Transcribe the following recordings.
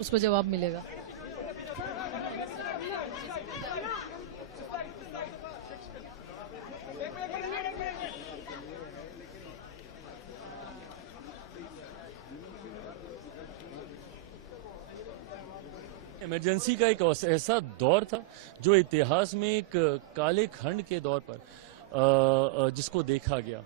उसको जवाब मिलेगा। इमरजेंसी का एक ऐसा दौर था जो इतिहास में एक काले खंड के दौर पर जिसको देखा गया।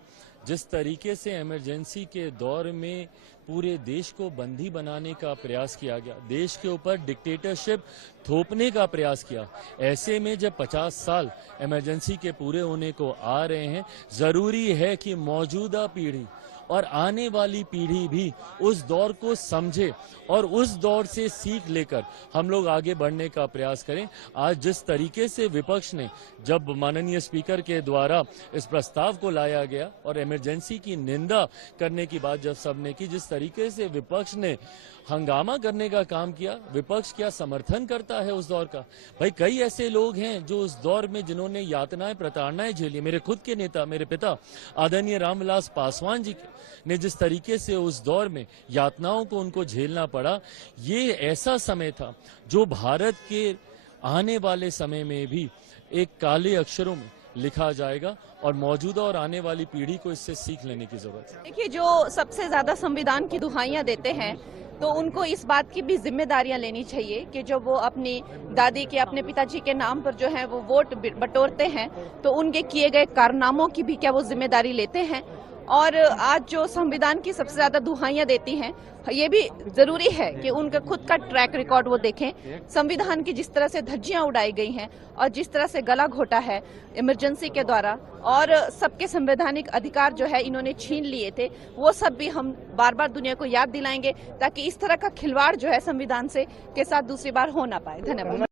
जिस तरीके से इमरजेंसी के दौर में पूरे देश को बंदी बनाने का प्रयास किया गया, देश के ऊपर डिक्टेटरशिप थोपने का प्रयास किया, ऐसे में जब 50 साल इमरजेंसी के पूरे होने को आ रहे हैं, जरूरी है कि मौजूदा पीढ़ी और आने वाली पीढ़ी भी उस दौर को समझे और उस दौर से सीख लेकर हम लोग आगे बढ़ने का प्रयास करें। आज जिस तरीके से विपक्ष ने, जब माननीय स्पीकर के द्वारा इस प्रस्ताव को लाया गया और इमरजेंसी की निंदा करने की बात जब सबने की, जिस तरीके से विपक्ष ने हंगामा करने का काम किया, विपक्ष क्या समर्थन करता है उस दौर का? भाई कई ऐसे लोग हैं जो उस दौर में जिन्होंने यातनाएं प्रताड़नाएं झेली। मेरे खुद के नेता, मेरे पिता आदरणीय रामविलास पासवान जी ने जिस तरीके से उस दौर में यातनाओं को उनको झेलना पड़ा, ये ऐसा समय था जो भारत के आने वाले समय में भी एक काले अक्षरों में लिखा जाएगा और मौजूदा और आने वाली पीढ़ी को इससे सीख लेने की जरूरत है। देखिए, जो सबसे ज्यादा संविधान की दुहाइयां देते हैं तो उनको इस बात की भी जिम्मेदारियां लेनी चाहिए कि जो वो अपनी दादी के, अपने पिताजी के नाम पर जो है वो वोट बटोरते हैं, तो उनके किए गए कारनामों की भी क्या वो जिम्मेदारी लेते हैं? और आज जो संविधान की सबसे ज्यादा दुहाइयां देती हैं, ये भी जरूरी है कि उनका खुद का ट्रैक रिकॉर्ड वो देखें। संविधान की जिस तरह से धज्जियां उड़ाई गई हैं और जिस तरह से गला घोटा है इमरजेंसी के द्वारा और सबके संवैधानिक अधिकार जो है इन्होंने छीन लिए थे, वो सब भी हम बार बार दुनिया को याद दिलाएंगे ताकि इस तरह का खिलवाड़ जो है संविधान से के साथ दूसरी बार हो ना पाए। धन्यवाद।